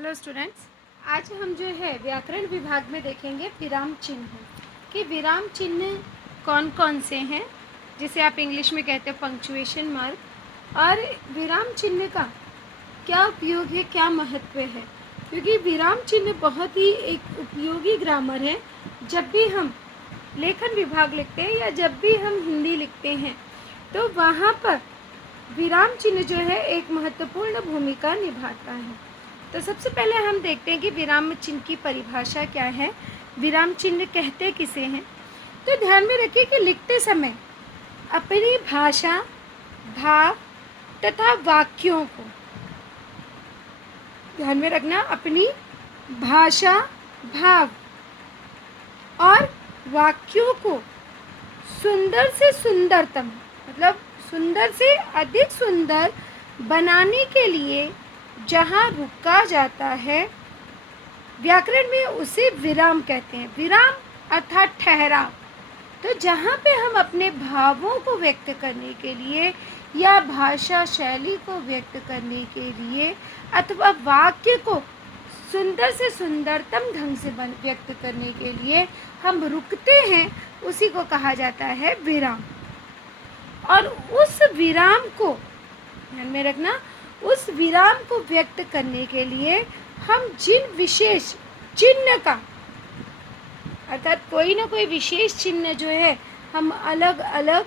Hello students, आज हम जो है व्याकरण विभाग में देखेंगे विराम चिन्ह कि विराम चिन्ह कौन कौन से हैं, जिसे आप इंग्लिश में कहते हैं पंक्चुएशन मार्क, और विराम चिन्ह का क्या उपयोग है, क्या महत्व है। क्योंकि विराम चिन्ह बहुत ही एक उपयोगी ग्रामर है। जब भी हम लेखन विभाग लिखते हैं या जब भी हम हिंदी लिखते हैं तो वहाँ पर विराम चिन्ह जो है एक महत्वपूर्ण भूमिका निभाता है। तो सबसे पहले हम देखते हैं कि विराम चिन्ह की परिभाषा क्या है, विराम चिन्ह कहते किसे हैं। तो ध्यान में रखिए कि लिखते समय अपनी भाषा, भाव तथा वाक्यों को ध्यान में रखना, अपनी भाषा, भाव और वाक्यों को सुंदर से सुंदरतम, मतलब सुंदर से अधिक सुंदर बनाने के लिए जहाँ रुका जाता है, व्याकरण में उसे विराम कहते हैं। विराम अर्थात ठहराव। तो जहाँ पे हम अपने भावों को व्यक्त करने के लिए या भाषा शैली को व्यक्त करने के लिए अथवा वाक्य को सुंदर से सुंदरतम ढंग से व्यक्त करने के लिए हम रुकते हैं, उसी को कहा जाता है विराम। और उस विराम को ध्यान में रखना, उस विराम को व्यक्त करने के लिए हम जिन विशेष चिन्ह का, अर्थात कोई ना कोई विशेष चिन्ह जो है हम अलग अलग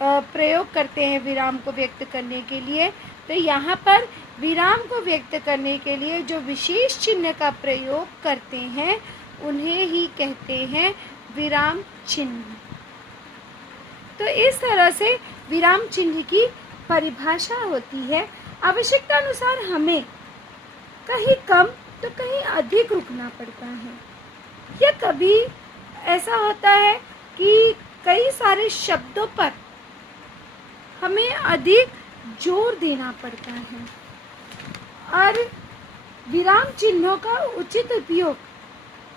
प्रयोग करते हैं विराम को व्यक्त करने के लिए। तो यहाँ पर विराम को व्यक्त करने के लिए जो विशेष चिन्ह का प्रयोग करते हैं उन्हें ही कहते हैं विराम चिन्ह। तो इस तरह से विराम चिन्ह की परिभाषा होती है। आवश्यकता अनुसार हमें कहीं कम तो कहीं अधिक रुकना पड़ता है, या कभी ऐसा होता है कि कई सारे शब्दों पर हमें अधिक जोर देना पड़ता है। और विराम चिन्हों का उचित उपयोग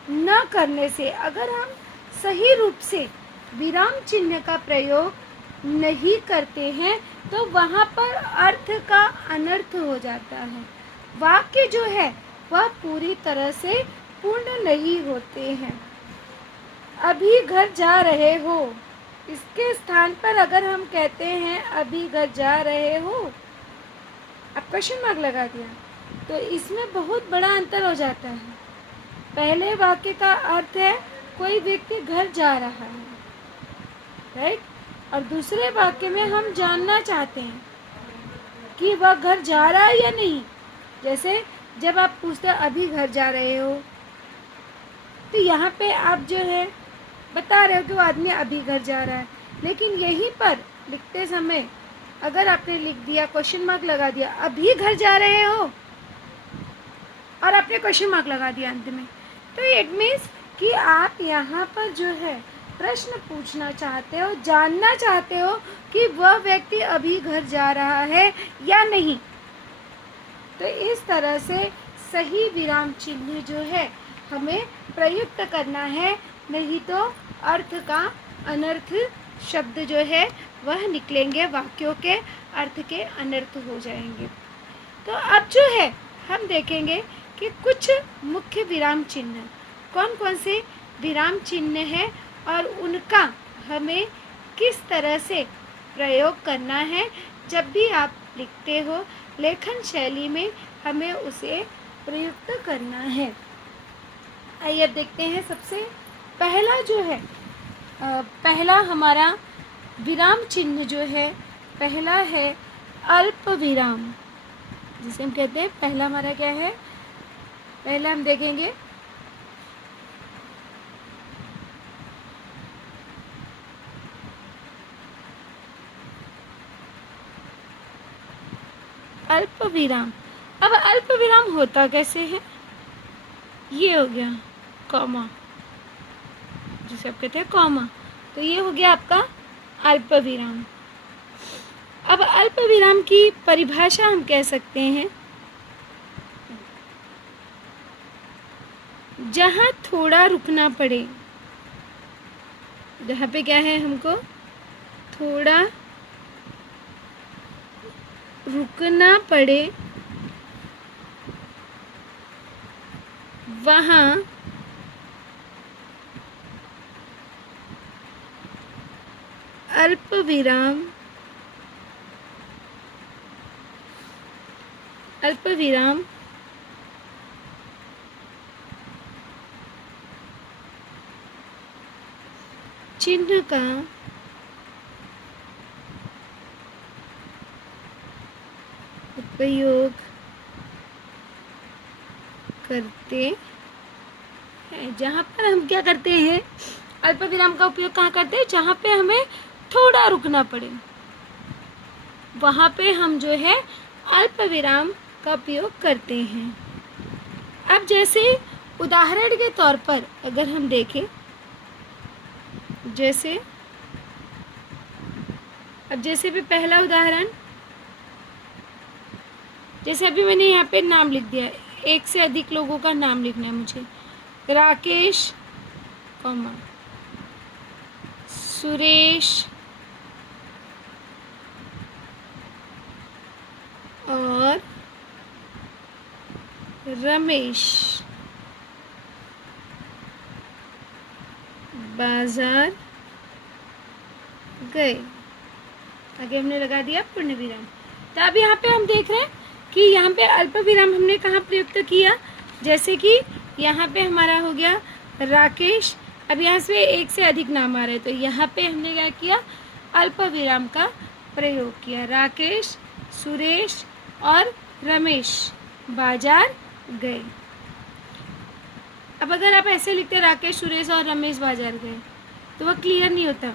न करने से, अगर हम सही रूप से विराम चिन्ह का प्रयोग नहीं करते हैं तो वहाँ पर अर्थ का अनर्थ हो जाता है। वाक्य जो है वह पूरी तरह से पूर्ण नहीं होते हैं। अभी घर जा रहे हो, इसके स्थान पर अगर हम कहते हैं अभी घर जा रहे हो, अब क्वेश्चन मार्क लगा दिया, तो इसमें बहुत बड़ा अंतर हो जाता है। पहले वाक्य का अर्थ है कोई व्यक्ति घर जा रहा है, राइट, और दूसरे वाक्य में हम जानना चाहते हैं कि वह घर जा रहा है या नहीं। जैसे जब आप पूछते हैं अभी घर जा रहे हो, तो यहाँ पे आप जो है बता रहे हो कि वो आदमी अभी घर जा रहा है, लेकिन यहीं पर लिखते समय अगर आपने लिख दिया, क्वेश्चन मार्क लगा दिया, अभी घर जा रहे हो, और आपने क्वेश्चन मार्क लगा दिया अंत में, तो इट मीन्स कि आप यहाँ पर जो है प्रश्न पूछना चाहते हो, जानना चाहते हो कि वह व्यक्ति अभी घर जा रहा है या नहीं। तो इस तरह से सही विराम चिन्ह जो है हमें प्रयुक्त करना है, नहीं तो अर्थ का अनर्थ शब्द जो है वह निकलेंगे, वाक्यों के अर्थ के अनर्थ हो जाएंगे। तो अब जो है हम देखेंगे कि कुछ मुख्य विराम चिन्ह कौन कौन से विराम चिन्ह हैं और उनका हमें किस तरह से प्रयोग करना है। जब भी आप लिखते हो लेखन शैली में हमें उसे प्रयुक्त करना है। आइए अब देखते हैं। सबसे पहला जो है पहला हमारा विराम चिन्ह जो है, पहला है अल्प विराम, जिसे हम कहते हैं पहला हमारा क्या है, पहला हम देखेंगे अल्प विराम। अब अल्प विराम होता कैसे है, ये हो गया कॉमा, जिसे आप कहते हैं कॉमा, तो ये हो गया आपका अल्प विराम। अब अल्प विराम की परिभाषा हम कह सकते हैं जहाँ थोड़ा रुकना पड़े, जहाँ पे क्या है हमको थोड़ा रुकना पड़े वहाँ अल्प विराम चिन्ह का उपयोग करते हैं। जहाँ पर हम क्या करते हैं, अल्प विराम का उपयोग कहाँ करते हैं, जहाँ पे हमें थोड़ा रुकना पड़े, वहाँ पे हम जो है अल्प विराम का उपयोग करते हैं। अब जैसे उदाहरण के तौर पर अगर हम देखें, जैसे भी पहला उदाहरण, जैसे अभी मैंने यहाँ पे नाम लिख दिया, एक से अधिक लोगों का नाम लिखना है मुझे। राकेश, सुरेश और रमेश बाजार गए। आगे हमने लगा दिया पूर्ण विराम। तो अब यहाँ पे हम देख रहे हैं कि यहाँ पे अल्प विराम हमने कहाँ प्रयुक्त किया, जैसे कि यहाँ पे हमारा हो गया राकेश। अब यहाँ से एक से अधिक नाम आ रहे हैं, तो यहाँ पे हमने क्या किया, अल्प विराम का प्रयोग किया। राकेश, सुरेश और रमेश बाजार गए। अब अगर आप ऐसे लिखते राकेश, सुरेश और रमेश बाजार गए, तो वह क्लियर नहीं होता,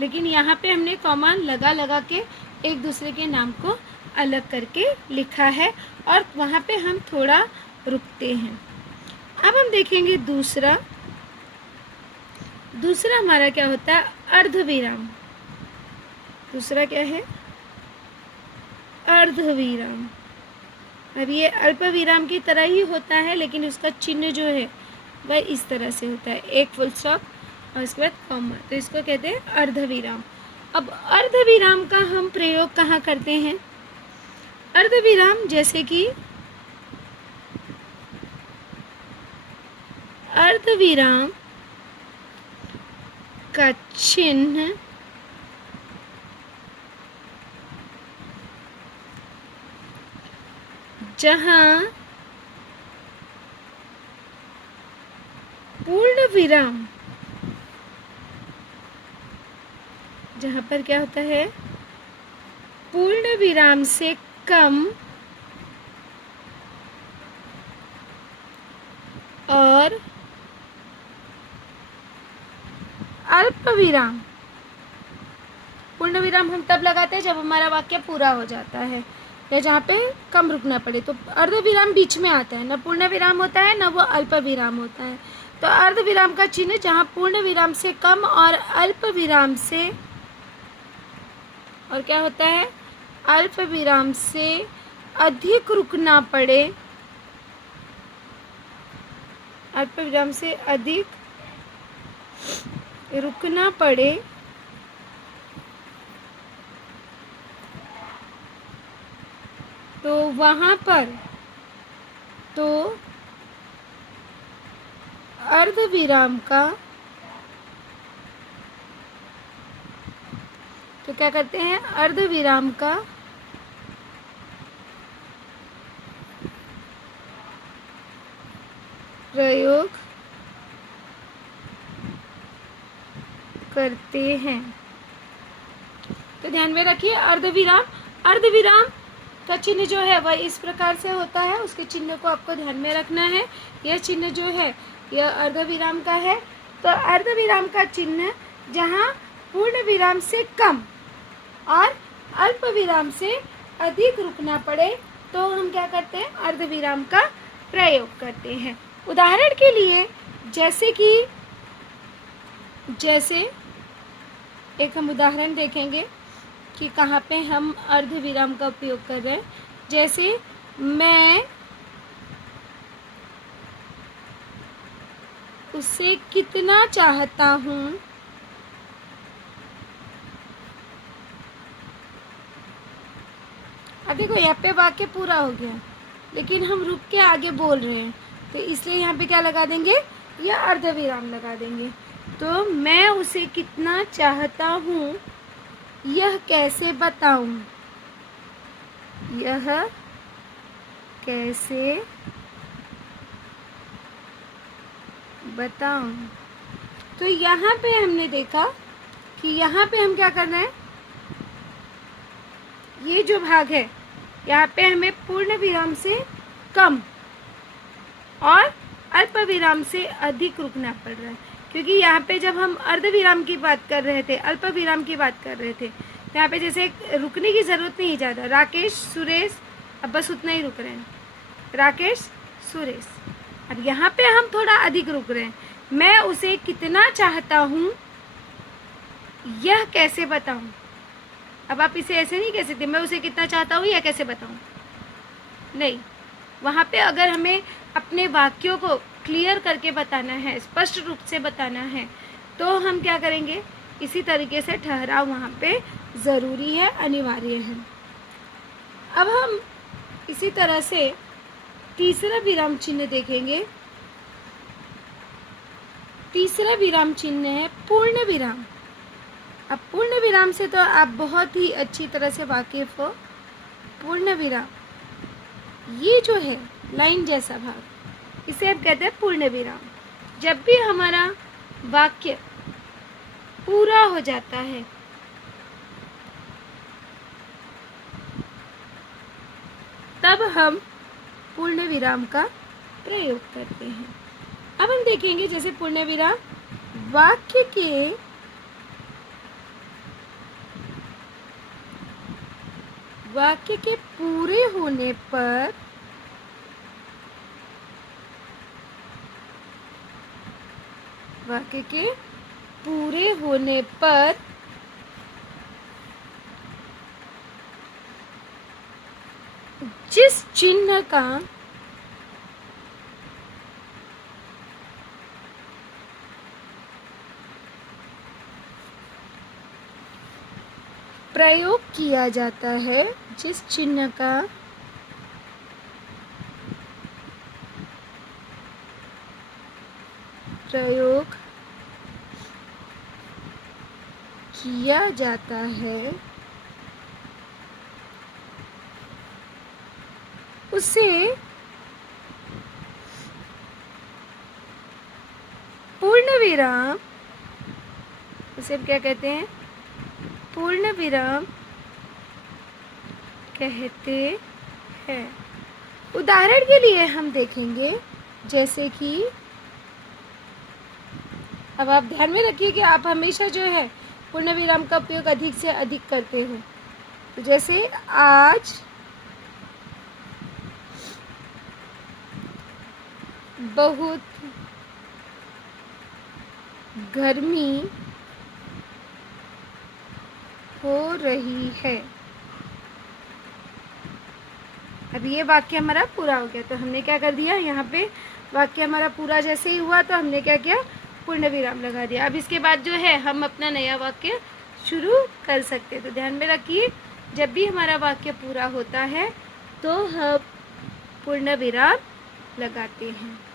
लेकिन यहाँ पे हमने कॉमा लगा के एक दूसरे के नाम को अलग करके लिखा है और वहाँ पे हम थोड़ा रुकते हैं। अब हम देखेंगे दूसरा हमारा क्या होता है, अर्धविराम। दूसरा क्या है, अर्धविराम। अब ये अल्प विराम की तरह ही होता है, लेकिन उसका चिन्ह जो है वह इस तरह से होता है, एक फुल स्टॉप और उसके बाद कॉमा, तो इसको कहते हैं अर्धविराम। अब अर्धविराम का हम प्रयोग कहाँ करते हैं, अर्धविराम जैसे कि अर्धविराम का चिन्ह जहाँ पूर्ण विराम, जहाँ पर क्या होता है, पूर्ण विराम से कम और अल्प विराम। पूर्ण विराम हम तब लगाते हैं जब हमारा वाक्य पूरा हो जाता है या जहाँ पे कम रुकना पड़े, तो अर्ध विराम बीच में आता है, न पूर्ण विराम होता है न वो अल्प विराम होता है। तो अर्ध विराम का चिन्ह जहाँ पूर्ण विराम से कम और अल्प विराम से, और क्या होता है, अल्प विराम से अधिक रुकना पड़े, अल्प विराम से अधिक रुकना पड़े, तो वहाँ पर तो अर्ध विराम का, तो क्या करते हैं, अर्ध विराम का प्रयोग करते हैं। तो ध्यान में रखिए, अर्धविराम का चिन्ह जो है वह इस प्रकार से होता है, उसके चिन्ह को आपको ध्यान में रखना है। यह चिन्ह जो है यह अर्धविराम का है। तो अर्धविराम का चिन्ह जहाँ पूर्ण विराम से कम और अल्प विराम से अधिक रुकना पड़े, तो हम क्या करते हैं, अर्धविराम का प्रयोग करते हैं। उदाहरण के लिए जैसे एक हम उदाहरण देखेंगे कि कहाँ पे हम अर्धविराम का उपयोग कर रहे हैं। जैसे मैं उसे कितना चाहता हूँ, अब देखो यहाँ पे वाक्य पूरा हो गया, लेकिन हम रुक के आगे बोल रहे हैं, तो इसलिए यहाँ पे क्या लगा देंगे, या अर्धविराम लगा देंगे। तो मैं उसे कितना चाहता हूँ यह कैसे बताऊँ, यह कैसे बताऊँ। तो यहाँ पे हमने देखा कि यहाँ पे हम क्या करना है, ये जो भाग है यहाँ पे हमें पूर्ण विराम से कम और अल्प विराम से अधिक रुकना पड़ रहा है, क्योंकि यहाँ पे जब हम अर्ध विराम की बात कर रहे थे, अल्प विराम की बात कर रहे थे, तो यहाँ पे जैसे रुकने की ज़रूरत नहीं ज़्यादा, राकेश सुरेश, अब बस उतना ही रुक रहे हैं, राकेश सुरेश। अब यहाँ पे हम थोड़ा अधिक रुक रहे हैं, मैं उसे कितना चाहता हूँ यह कैसे बताऊँ। अब आप इसे ऐसे नहीं कह सकते मैं उसे कितना चाहता हूँ यह कैसे बताऊँ, नहीं। वहाँ पे अगर हमें अपने वाक्यों को क्लियर करके बताना है, स्पष्ट रूप से बताना है, तो हम क्या करेंगे, इसी तरीके से ठहराव वहाँ पे ज़रूरी है, अनिवार्य है। अब हम इसी तरह से तीसरा विराम चिन्ह देखेंगे। तीसरा विराम चिन्ह है पूर्ण विराम। अब पूर्ण विराम से तो आप बहुत ही अच्छी तरह से वाकिफ हो। पूर्ण विराम ये जो है लाइन जैसा भाग, इसे हम कहते हैं पूर्ण विराम। जब भी हमारा वाक्य पूरा हो जाता है, तब हम पूर्ण विराम का प्रयोग करते हैं। अब हम देखेंगे जैसे पूर्ण विराम वाक्य के पूरे होने पर वाक्य के पूरे होने पर जिस चिन्ह का प्रयोग किया जाता है, जिस चिन्ह का प्रयोग किया जाता है, उसे पूर्ण विराम, उसे क्या कहते हैं, पूर्ण विराम कहते हैं। उदाहरण के लिए हम देखेंगे जैसे कि, अब आप ध्यान में रखिए कि आप हमेशा जो है पूर्ण विराम का उपयोग अधिक से अधिक करते हो। तो जैसे आज बहुत गर्मी हो रही है। अब ये वाक्य हमारा पूरा हो गया, तो हमने क्या कर दिया, यहाँ पे वाक्य हमारा पूरा जैसे ही हुआ तो हमने क्या किया, पूर्ण विराम लगा दिया। अब इसके बाद जो है हम अपना नया वाक्य शुरू कर सकते हैं। तो ध्यान में रखिए, जब भी हमारा वाक्य पूरा होता है तो हम पूर्ण विराम लगाते हैं।